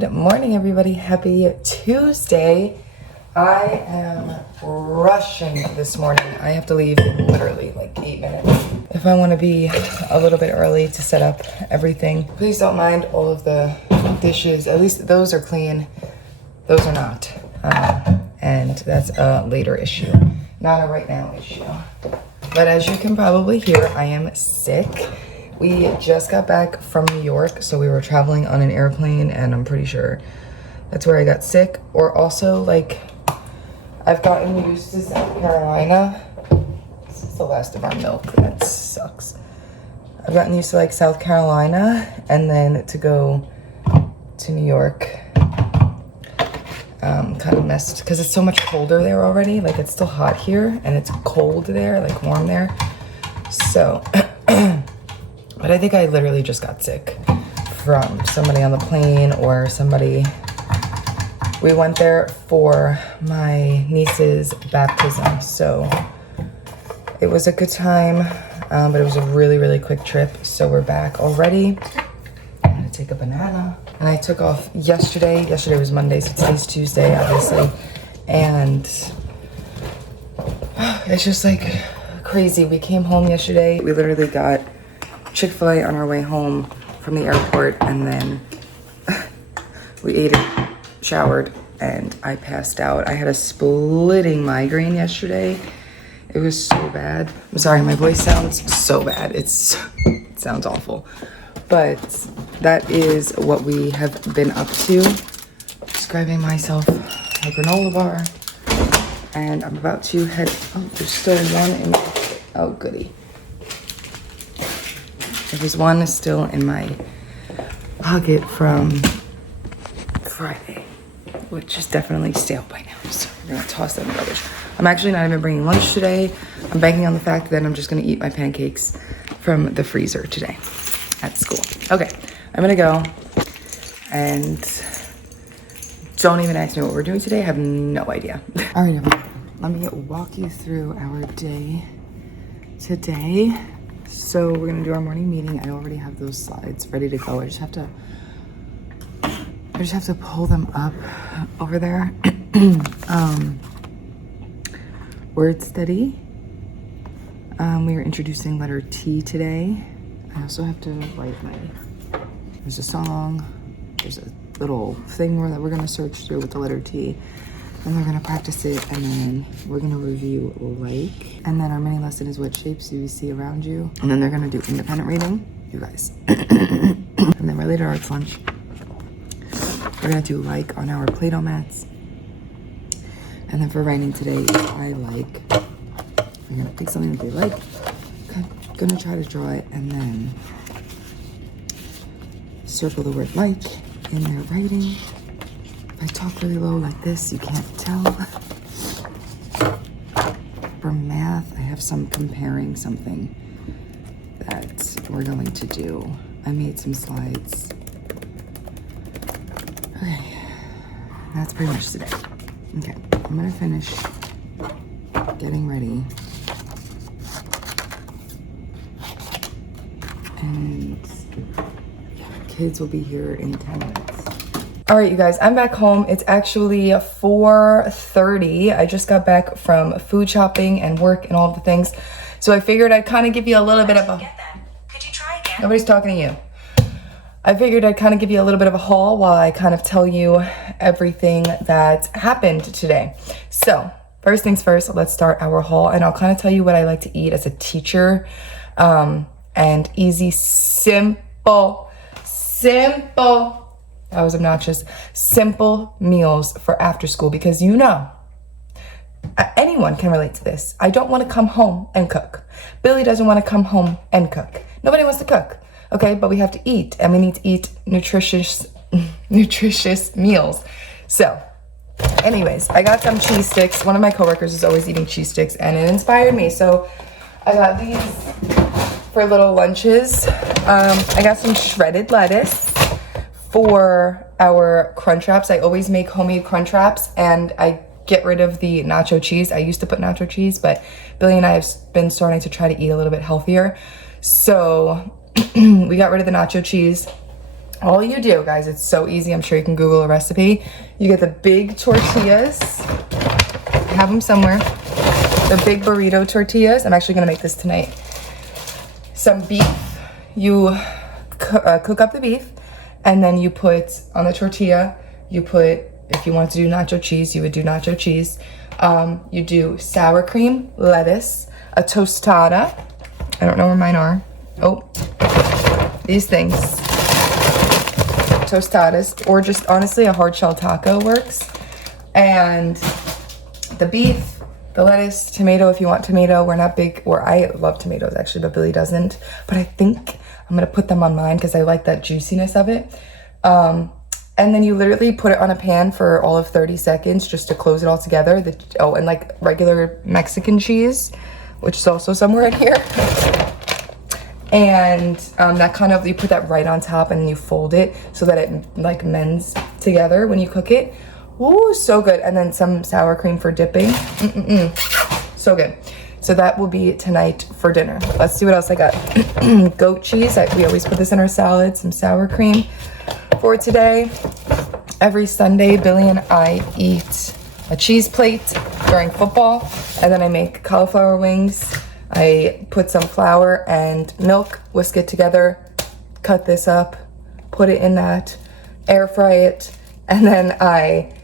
Good morning, everybody. Happy Tuesday. I am rushing this morning. I have to leave in literally like 8 minutes if I want to be a little bit early to set up everything. Please don't mind all of the dishes. At least those are clean. Those are not. And that's a later issue, not a right now issue. But as you can probably hear, I am sick. We just got back from New York, so we were traveling on an airplane, and I'm pretty sure that's where I got sick. Or also, like, I've gotten used to South Carolina. This is the last of our milk. That sucks. I've gotten used to, like, South Carolina, and then to go to New York, kind of messed, because it's so much colder there already. Like, it's still hot here, and it's cold there, like, warm there. So... But I think I literally just got sick from somebody on the plane or somebody. We went there for my niece's baptism, so it was a good time, but it was a really, really quick trip. So we're back already. I'm gonna take a banana. And I took off yesterday. Yesterday was Monday, so today's Tuesday, obviously. And it's just like crazy. We came home yesterday. We literally got Chick-fil-A on our way home from the airport, and then we ate it, showered, and I passed out. I had a splitting migraine yesterday. It was so bad. I'm sorry, my voice sounds so bad. It sounds awful. But that is what we have been up to. Just grabbing myself a granola bar, and I'm about to head, oh, there's still one in, oh goody. There was one still in my pocket from Friday, which is definitely stale by now. So we're gonna toss that in the rubbish. I'm actually not even bringing lunch today. I'm banking on the fact that I'm just gonna eat my pancakes from the freezer today at school. Okay, I'm gonna go, and don't even ask me what we're doing today. I have no idea. All right, everyone, let me walk you through our day today. So we're gonna do our morning meeting. I already have those slides ready to go. I just have to pull them up over there. Word study. We are introducing letter T today. I also have to write there's a song, there's a little thing that we're gonna search through with the letter T. And we're gonna practice it, and then we're gonna review like. And then our mini lesson is what shapes do you see around you. And then they're gonna do independent reading, you guys. And then my later arts lunch, we're gonna do like on our Play-Doh mats. And then for writing today, I like. We're gonna pick something that they like. Gonna try to draw it, and then circle the word like in their writing. If I talk really low like this, you can't tell. For math, I have some comparing something that we're going to do. I made some slides. Okay, that's pretty much today. Okay, I'm gonna finish getting ready. And yeah, kids will be here in 10 minutes. All right, you guys, I'm back home. It's actually 4:30. I just got back from food shopping and work and all the things. So I figured I'd kind of give you a little bit of a... Could you try again? Nobody's talking to you. I figured I'd kind of give you a little bit of a haul while I kind of tell you everything that happened today. So first things first, let's start our haul, and I'll kind of tell you what I like to eat as a teacher. And easy, simple, that was obnoxious, simple meals for after school, because you know, anyone can relate to this. I don't want to come home and cook. Billy doesn't want to come home and cook. Nobody wants to cook, okay? But we have to eat, and we need to eat nutritious meals. So, anyways, I got some cheese sticks. One of my coworkers is always eating cheese sticks, and it inspired me. So I got these for little lunches. I got some shredded lettuce for our crunch wraps. I always make homemade crunch wraps, and I get rid of the nacho cheese. I used to put nacho cheese, but Billy and I have been starting to try to eat a little bit healthier. So we got rid of the nacho cheese. All you do, guys, it's so easy. I'm sure you can Google a recipe. You get the big tortillas. Have them somewhere. The big burrito tortillas. I'm actually gonna make this tonight. Some beef. You cook up the beef, and then you put on the tortilla, you put, if you want to do nacho cheese, you would do nacho cheese. You do sour cream, lettuce, a tostada. I don't know where mine are. Oh, these things. Tostadas, or just honestly a hard shell taco works. And the beef, the lettuce, tomato if you want tomato. We're not big, or I love tomatoes actually, but Billy doesn't. But I think I'm gonna put them on mine because I like that juiciness of it. And then you literally put it on a pan for all of 30 seconds just to close it all together. And like regular Mexican cheese, which is also somewhere in here. And that kind of, you put that right on top and you fold it so that it like mends together when you cook it. Ooh, so good. And then some sour cream for dipping. So good. So that will be tonight for dinner. Let's see what else I got. Goat cheese. We always put this in our salad. Some sour cream for today. Every Sunday, Billy and I eat a cheese plate during football. And then I make cauliflower wings. I put some flour and milk, whisk it together, cut this up, put it in that, air fry it, and then I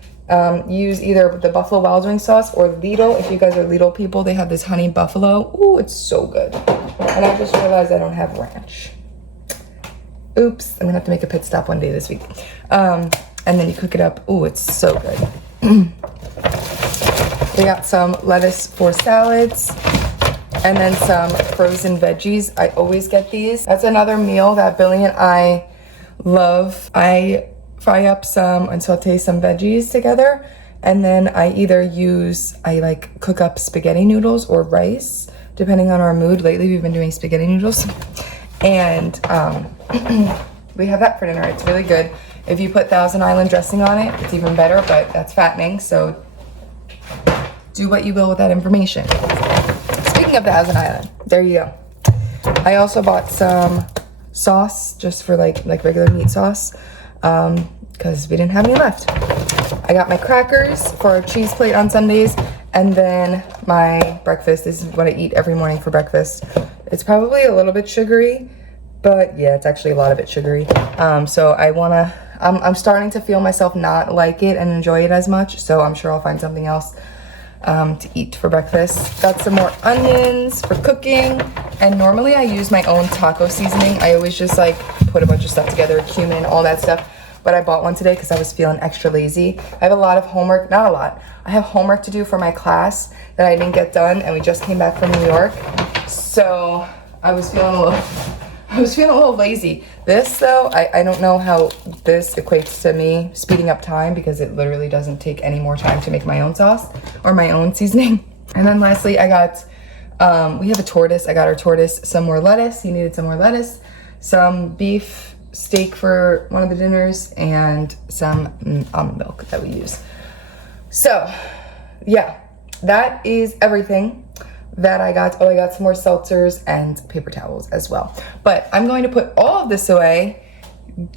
use either the Buffalo Wild Wing sauce or Lidl. If you guys are Lidl people, they have this honey buffalo. Ooh, it's so good. And I just realized I don't have ranch. Oops, I'm gonna have to make a pit stop one day this week. And then you cook it up. Ooh, it's so good. We got some lettuce for salads. And then some frozen veggies. I always get these. That's another meal that Billy and I love. I fry up some and saute some veggies together. And then I like cook up spaghetti noodles or rice, depending on our mood. Lately, we've been doing spaghetti noodles. And we have that for dinner. It's really good. If you put Thousand Island dressing on it, it's even better, but that's fattening. So do what you will with that information. Speaking of Thousand Island, there you go. I also bought some sauce just for like regular meat sauce because we didn't have any left. I got my crackers for our cheese plate on Sundays, and then my breakfast. This is what I eat every morning for breakfast. It's probably a little bit sugary, but yeah, it's actually a lot of it sugary. So I'm starting to feel myself not like it and enjoy it as much, so I'm sure I'll find something else to eat for breakfast. Got some more onions for cooking, and normally I use my own taco seasoning. I always just like put a bunch of stuff together, cumin, all that stuff, but I bought one today because I was feeling extra lazy. I have a lot of homework, not a lot, I have homework to do for my class that I didn't get done, and we just came back from New York, so I was feeling a little lazy. This though, I don't know how this equates to me speeding up time because it literally doesn't take any more time to make my own sauce or my own seasoning. And then lastly, I got, we have a tortoise. I got our tortoise some more lettuce. He needed some more lettuce, some beef steak for one of the dinners, and some almond milk that we use. So yeah, that is everything that I got. Oh, I got some more seltzers and paper towels as well. But I'm going to put all of this away,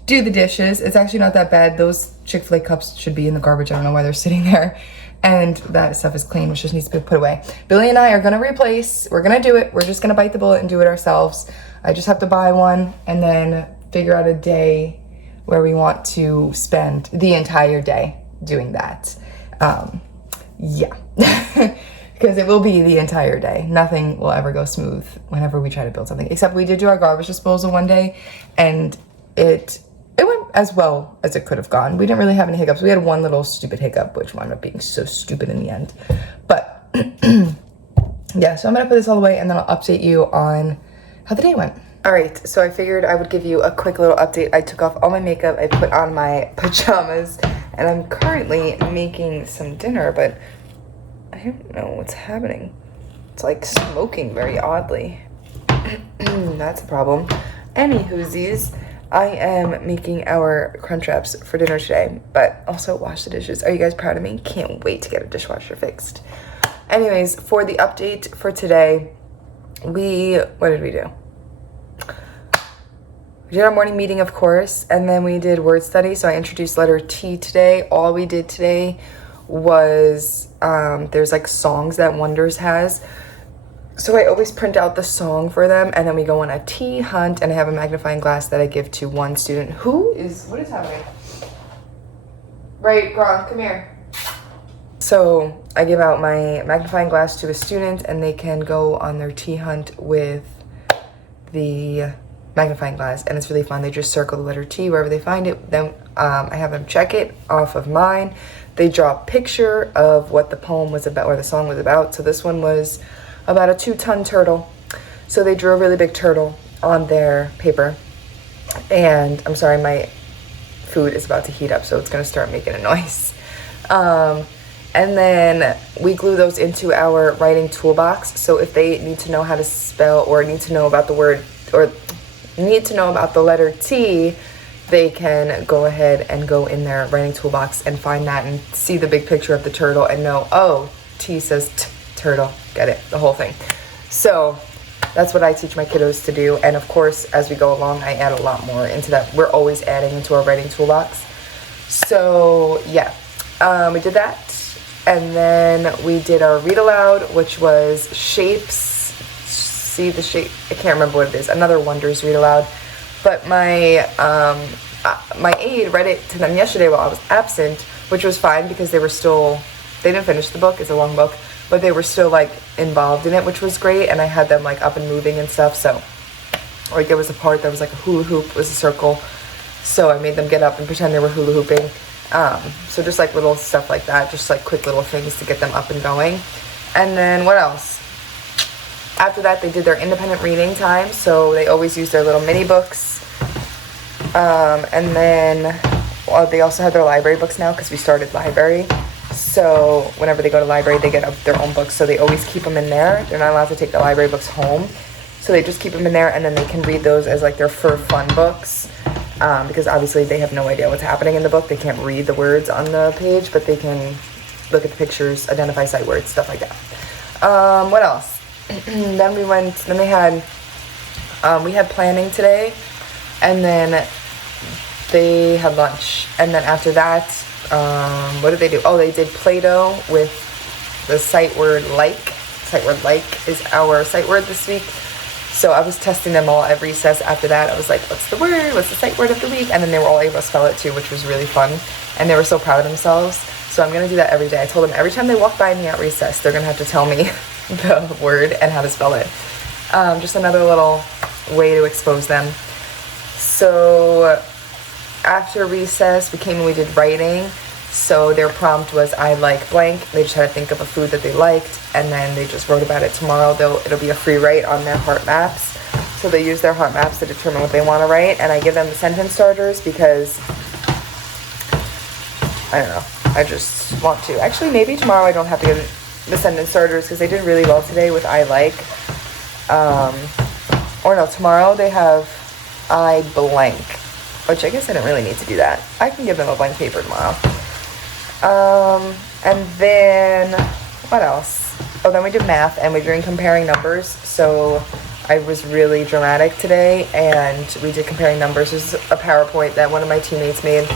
do the dishes. It's actually not that bad. Those Chick-fil-A cups should be in the garbage. I don't know why they're sitting there. And that stuff is clean, which just needs to be put away. Billy and I are gonna we're gonna do it. We're just gonna bite the bullet and do it ourselves. I just have to buy one and then figure out a day where we want to spend the entire day doing that. Yeah. Because it will be the entire day. Nothing will ever go smooth whenever we try to build something. Except we did do our garbage disposal one day, and it went as well as it could have gone. We didn't really have any hiccups. We had one little stupid hiccup, which wound up being so stupid in the end. But yeah, so I'm gonna put this all away, and then I'll update you on how the day went. All right, so I figured I would give you a quick little update. I took off all my makeup, I put on my pajamas, and I'm currently making some dinner, but I don't know what's happening. It's like smoking very oddly. That's a problem. Anywhoosies, I am making our crunch wraps for dinner today, but also wash the dishes. Are you guys proud of me? Can't wait to get a dishwasher fixed. Anyways, for the update for today, what did we do? We did our morning meeting, of course, and then we did word study. So I introduced letter T today. All we did today was there's like songs that Wonders has. So I always print out the song for them, and then we go on a T hunt, and I have a magnifying glass that I give to one student. What is happening? Right, Gron, come here. So I give out my magnifying glass to a student, and they can go on their T hunt with the magnifying glass, and it's really fun. They just circle the letter T wherever they find it. Then I have them check it off of mine. They draw a picture of what the poem was about or the song was about. So this one was about a 2-ton turtle. So they drew a really big turtle on their paper. And I'm sorry, my food is about to heat up, so it's gonna start making a noise. And then we glue those into our writing toolbox. So if they need to know how to spell or need to know about the word or need to know about the letter T, they can go ahead and go in their writing toolbox and find that and see the big picture of the turtle and know, oh, T says turtle. Get it? The whole thing. So that's what I teach my kiddos to do. And of course, as we go along, I add a lot more into that. We're always adding into our writing toolbox. So yeah, we did that. And then we did our read aloud, which was shapes. See the shape, I can't remember what it is. Another Wonders read aloud. But my aide read it to them yesterday while I was absent, which was fine because they didn't finish the book. It's a long book, but they were still like involved in it, which was great. And I had them like up and moving and stuff. So like there was a part that was like a hula hoop, it was a circle. So I made them get up and pretend they were hula hooping. So just like little stuff like that, just like quick little things to get them up and going. And then what else? After that, they did their independent reading time. So they always use their little mini books. And then they also have their library books now because we started library. So whenever they go to library, they get their own books. So they always keep them in there. They're not allowed to take the library books home. So they just keep them in there, and then they can read those as like their for fun books. Because obviously they have no idea what's happening in the book. They can't read the words on the page, but they can look at the pictures, identify sight words, stuff like that. What else? Then we had planning today, and then they had lunch. And then after that, what did they do? Oh, they did Play-Doh with the sight word like. Sight word like is our sight word this week. So I was testing them all at recess. After that, I was like, what's the word? What's the sight word of the week? And then they were all able to spell it too, which was really fun. And they were so proud of themselves. So I'm going to do that every day. I told them every time they walk by me at recess, they're going to have to tell me the word and how to spell it. Just another little way to expose them. So after recess, we came and we did writing. So their prompt was, I like blank. They just had to think of a food that they liked, and then they just wrote about it tomorrow. It'll be a free write on their heart maps. So they use their heart maps to determine what they want to write, and I give them the sentence starters because, I don't know, I just want to. Actually, maybe tomorrow I don't have to give the sentence starters because they did really well today with I like. Or no, tomorrow they have I blank, which I guess I don't really need to do that. I can give them a blank paper tomorrow. And then what else? Oh, then we did math, and we're doing comparing numbers. So I was really dramatic today, and we did comparing numbers. This is a PowerPoint that one of my teammates made,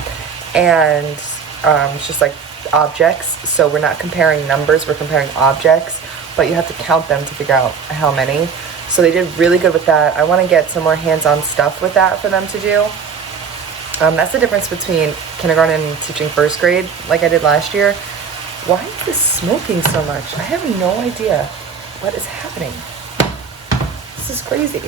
and it's just like objects. So we're not comparing numbers, we're comparing objects, but you have to count them to figure out how many. So they did really good with that. I want to get some more hands-on stuff with that for them to do. That's the difference between kindergarten and teaching first grade, like I did last year. Why is this smoking so much? I have no idea what is happening. This is crazy.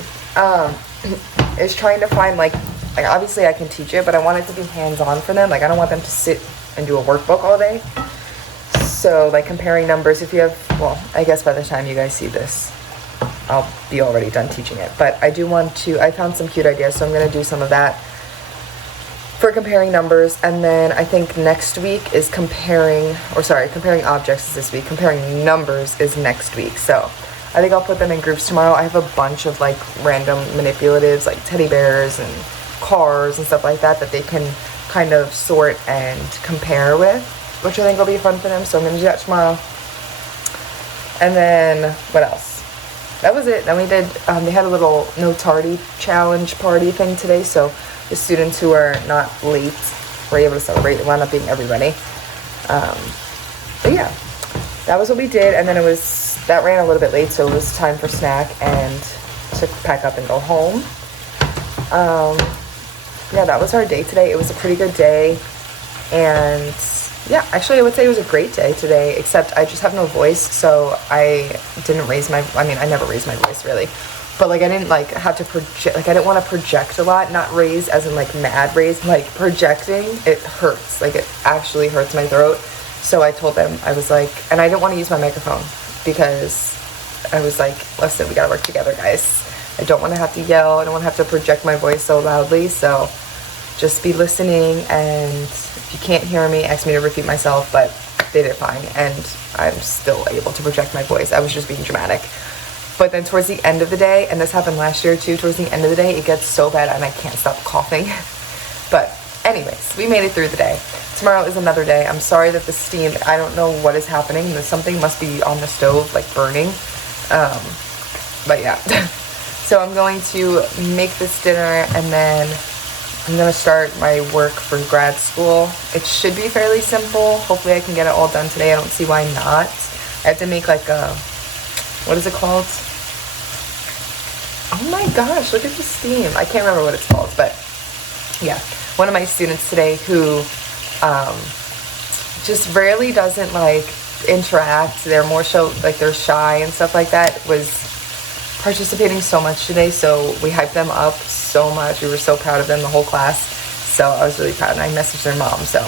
Is trying to find like obviously I can teach it, but I want it to be hands-on for them. Like I don't want them to sit and do a workbook all day. So like comparing numbers, if you have, well, I guess by the time you guys see this, I'll be already done teaching it. But I found some cute ideas, so I'm going to do some of that for comparing numbers. And then I think next week is comparing objects is this week. Comparing numbers is next week. So I think I'll put them in groups tomorrow. I have a bunch of like random manipulatives like teddy bears and cars and stuff like that they can kind of sort and compare with, which I think will be fun for them. So I'm going to do that tomorrow. And then what else? that was it. Then we did, they had a little no tardy challenge party thing today, so the students who are not late were able to celebrate. It wound up being everybody. But yeah, that was what we did, and then that ran a little bit late, so it was time for snack and to pack up and go home. Yeah, that was our day today. It was a pretty good day, and yeah, actually I would say it was a great day today, except I just have no voice, so I didn't raise my, I never raise my voice really, but like I didn't like have to project, like I didn't want to project a lot, not raise as in like mad raise, like projecting, it hurts, like it actually hurts my throat. So I told them, I was like, and I didn't want to use my microphone because I was like, listen, we gotta work together, guys. I don't want to have to yell, I don't want to have to project my voice so loudly, so just be listening, and if you can't hear me, ask me to repeat myself, but they did fine, and I'm still able to project my voice. I was just being dramatic. But then towards the end of the day, and this happened last year too, towards the end of the day, it gets so bad and I can't stop coughing. But anyways, we made it through the day. Tomorrow is another day. I'm sorry that the steam, I don't know what is happening. Something must be on the stove, like burning. But yeah. So I'm going to make this dinner, and then I'm gonna start my work for grad school. It should be fairly simple. Hopefully I can get it all done today. I don't see why not. I have to make like a, what is it called? Oh my gosh, look at the steam. I can't remember what it's called, but yeah. One of my students today who just rarely doesn't like interact. They're more so like they're shy and stuff like that, was participating so much today, so we hyped them up so much. We were so proud of them, the whole class, so I was really proud, and I messaged their mom, so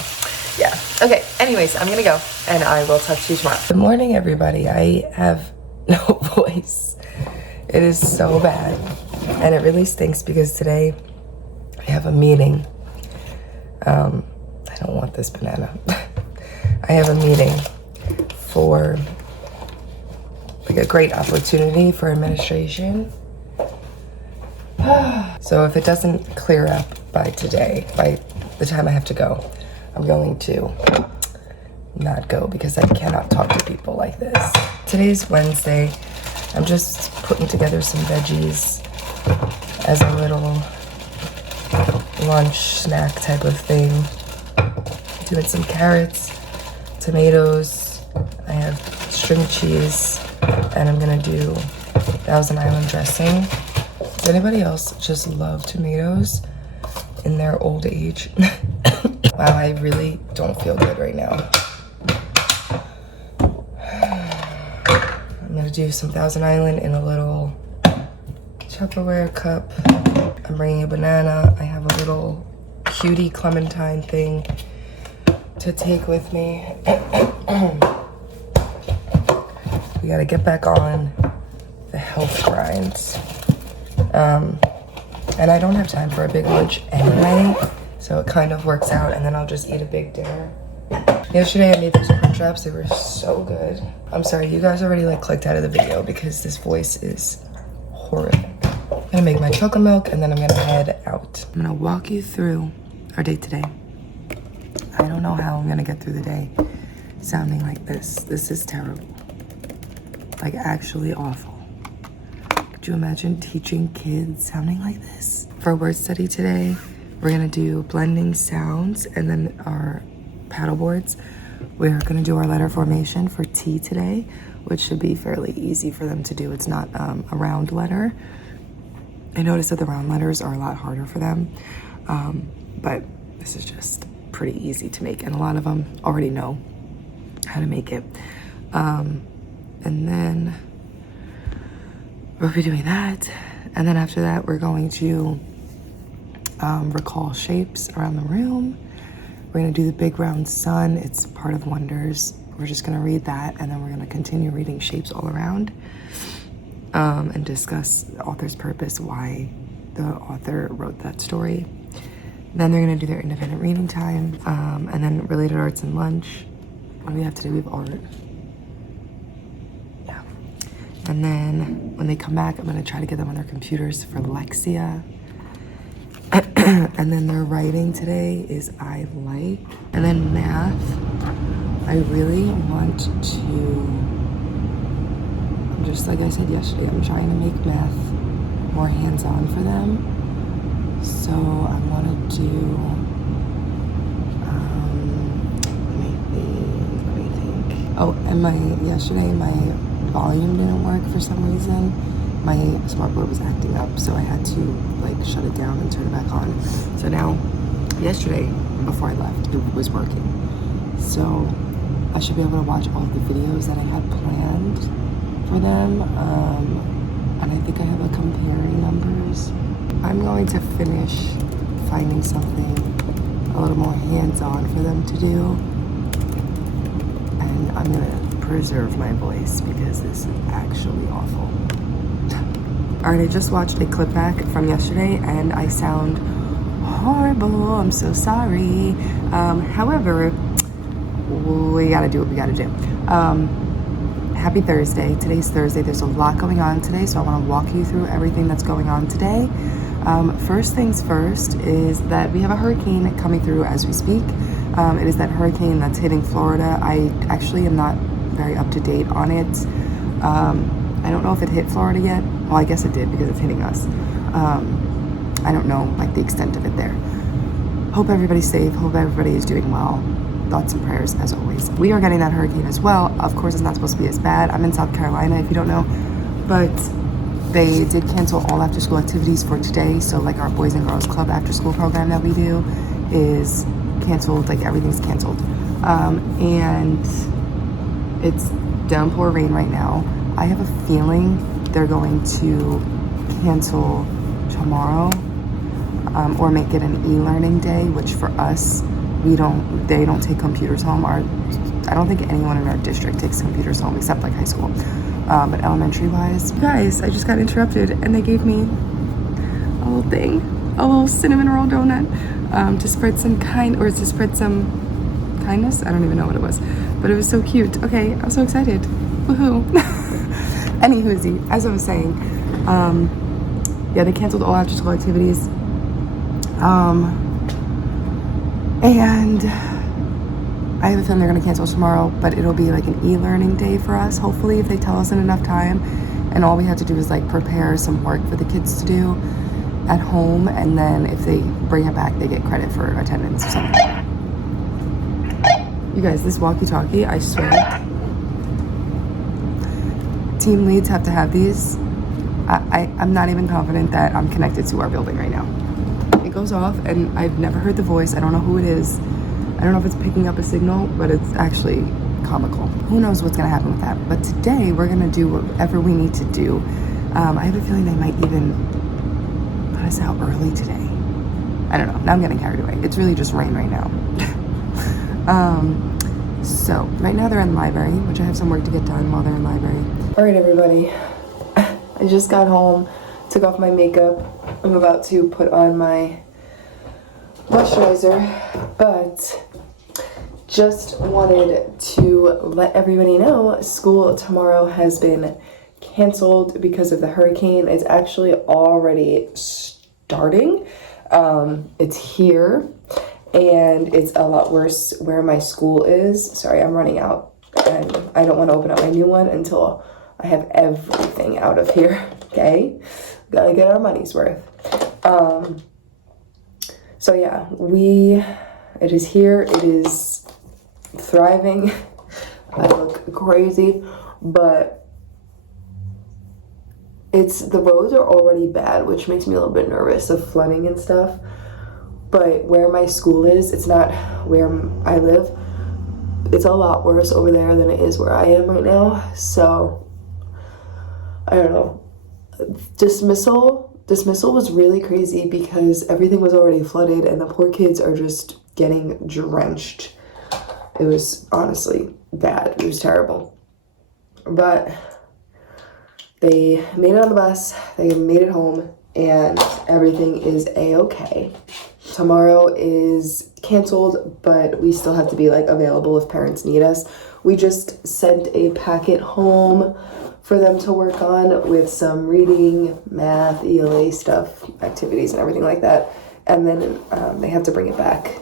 yeah. Okay, anyways, I'm gonna go, and I will talk to you tomorrow. Good morning, everybody. I have no voice. It is so bad, and it really stinks because today I have a meeting. I don't want this banana. I have a meeting for like a great opportunity for administration. So if it doesn't clear up by today, by the time I have to go, I'm going to not go because I cannot talk to people like this. Today's Wednesday. I'm just putting together some veggies as a little lunch snack type of thing. Doing some carrots, tomatoes, I have string cheese, and I'm gonna do Thousand Island dressing. Does anybody else just love tomatoes in their old age? Wow, I really don't feel good right now. I'm gonna do some Thousand Island in a little Tupperware cup. I'm bringing a banana. I have a little cutie clementine thing to take with me. We gotta get back on the health grinds. And I don't have time for a big lunch anyway, so it kind of works out, and then I'll just eat a big dinner. Yesterday I made those crunch wraps. They were so good. I'm sorry, you guys already like clicked out of the video because this voice is horrific. I'm gonna make my chocolate milk, and then I'm gonna head out. I'm gonna walk you through our day today. I don't know how I'm gonna get through the day sounding like this. This is terrible. Like actually awful. Could you imagine teaching kids sounding like this? For word study today, we're gonna do blending sounds, and then our paddle boards. We're gonna do our letter formation for T today, which should be fairly easy for them to do. It's not a round letter. I noticed that the round letters are a lot harder for them, but this is just pretty easy to make, and a lot of them already know how to make it. And then we'll be doing that, and then after that we're going to recall shapes around the room. We're gonna do the big round sun. It's part of Wonders. We're just gonna read that, and then we're gonna continue reading shapes all around, and discuss the author's purpose, why the author wrote that story. Then they're gonna do their independent reading time, and then related arts and lunch. What do we have today? We have art. Yeah. And then when they come back, I'm gonna try to get them on their computers for Lexia. And then their writing today is I like. And then math, I really want to, I'm just like I said yesterday, I'm trying to make math more hands-on for them. So I want to do, let me think. Oh, and yesterday my volume didn't work for some reason. My smartboard was acting up, so I had to like shut it down and turn it back on. So now, yesterday, before I left, it was working. So I should be able to watch all the videos that I had planned for them. And I think I have a comparing numbers. I'm going to finish finding something a little more hands-on for them to do. And I'm gonna preserve my voice because this is actually awful. Alright, I just watched a clip back from yesterday and I sound horrible. I'm so sorry. However, we gotta do what we gotta do. Happy Thursday. Today's Thursday. There's a lot going on today, so I want to walk you through everything that's going on today. First things first is that we have a hurricane coming through as we speak. It is that hurricane that's hitting Florida. I actually am not very up to date on it. I don't know if it hit Florida yet. Well, I guess it did because it's hitting us. I don't know like the extent of it there. Hope everybody's safe. Hope everybody is doing well. Thoughts and prayers as always. We are getting that hurricane as well. Of course, it's not supposed to be as bad. I'm in South Carolina, if you don't know, but they did cancel all after school activities for today. So like our Boys and Girls Club after school program that we do is canceled, like everything's canceled. And it's downpour rain right now. I have a feeling they're going to cancel tomorrow or make it an e-learning day, which for us, they don't take computers home. I don't think anyone in our district takes computers home except like high school. But elementary wise, guys, I just got interrupted and they gave me a little thing, a little cinnamon roll donut to spread some kindness. I don't even know what it was, but it was so cute. Okay, I was so excited. Woohoo. Anywho, as I was saying, yeah, they canceled all after school activities. And I have a feeling they're going to cancel tomorrow, but it'll be like an e-learning day for us, hopefully, if they tell us in enough time. And all we have to do is like prepare some work for the kids to do at home. And then if they bring it back, they get credit for attendance or something. You guys, this walkie-talkie, I swear, team leads have to have these. I'm not even confident that I'm connected to our building right now. It goes off and I've never heard the voice. I don't know who it is. I don't know if it's picking up a signal, but it's actually comical. Who knows what's gonna happen with that? But today we're gonna do whatever we need to do. I have a feeling they might even put us out early today. I don't know, now I'm getting carried away. It's really just rain right now. So right now they're in the library, which I have some work to get done while they're in library. All right, everybody. I just got home, took off my makeup. I'm about to put on my moisturizer, but just wanted to let everybody know school tomorrow has been canceled because of the hurricane. It's actually already starting. It's here and it's a lot worse where my school is. Sorry, I'm running out and I don't want to open up my new one until I have everything out of here. Okay, gotta get our money's worth. So yeah, it is here, it is thriving. I look crazy, but the roads are already bad, which makes me a little bit nervous of flooding and stuff. But where my school is, it's not where I live. It's a lot worse over there than it is where I am right now. So I don't know. Dismissal was really crazy because everything was already flooded and the poor kids are just getting drenched. It was honestly bad. It was terrible. But they made it on the bus, they made it home, and everything is a-okay. Tomorrow is canceled, but we still have to be like available if parents need us. We just sent a packet home for them to work on with some reading, math, ELA stuff, activities and everything like that. And then they have to bring it back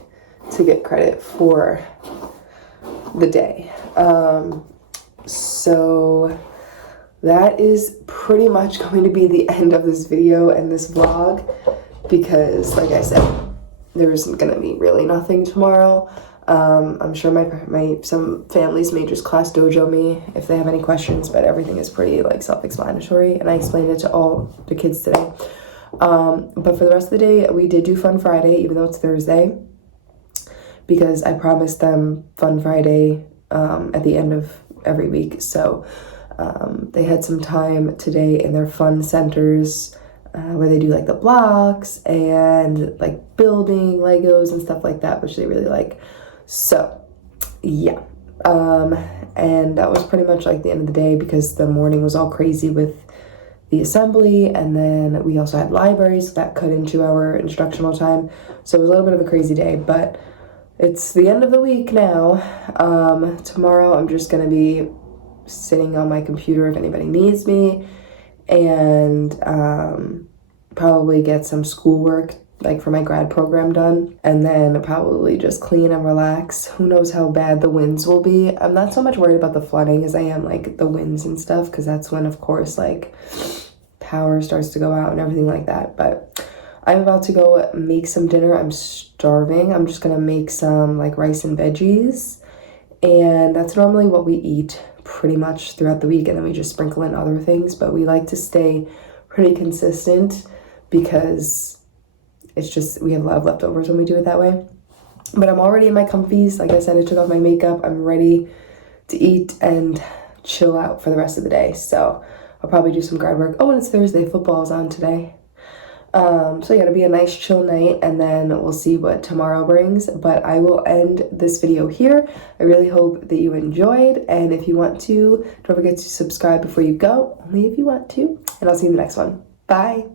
to get credit for the day. So that is pretty much going to be the end of this video and this vlog, because like I said, there's gonna be really nothing tomorrow. I'm sure some families may just class dojo me if they have any questions, but everything is pretty like self-explanatory, and I explained it to all the kids today. But for the rest of the day, we did do Fun Friday, even though it's Thursday, because I promised them Fun Friday at the end of every week. So they had some time today in their fun centers where they do like the blocks and like building Legos and stuff like that, which they really like. So yeah, and that was pretty much like the end of the day, because the morning was all crazy with the assembly, and then we also had libraries, so that cut into our instructional time. So it was a little bit of a crazy day, but it's the end of the week now. Tomorrow I'm just gonna be sitting on my computer if anybody needs me, and probably get some schoolwork like for my grad program done, and then probably just clean and relax. Who knows how bad the winds will be. I'm not so much worried about the flooding as I am like the winds and stuff, because that's when of course like power starts to go out and everything like that. But I'm about to go make some dinner. I'm starving. I'm just gonna make some like rice and veggies, and that's normally what we eat pretty much throughout the week, and then we just sprinkle in other things, but we like to stay pretty consistent because it's just, we have a lot of leftovers when we do it that way. But I'm already in my comfies. Like I said, I took off my makeup. I'm ready to eat and chill out for the rest of the day. So I'll probably do some grad work. Oh, and it's Thursday. Football's on today. So yeah, it'll be a nice chill night, and then we'll see what tomorrow brings. But I will end this video here. I really hope that you enjoyed, and if you want to, don't forget to subscribe before you go, only if you want to, and I'll see you in the next one. Bye.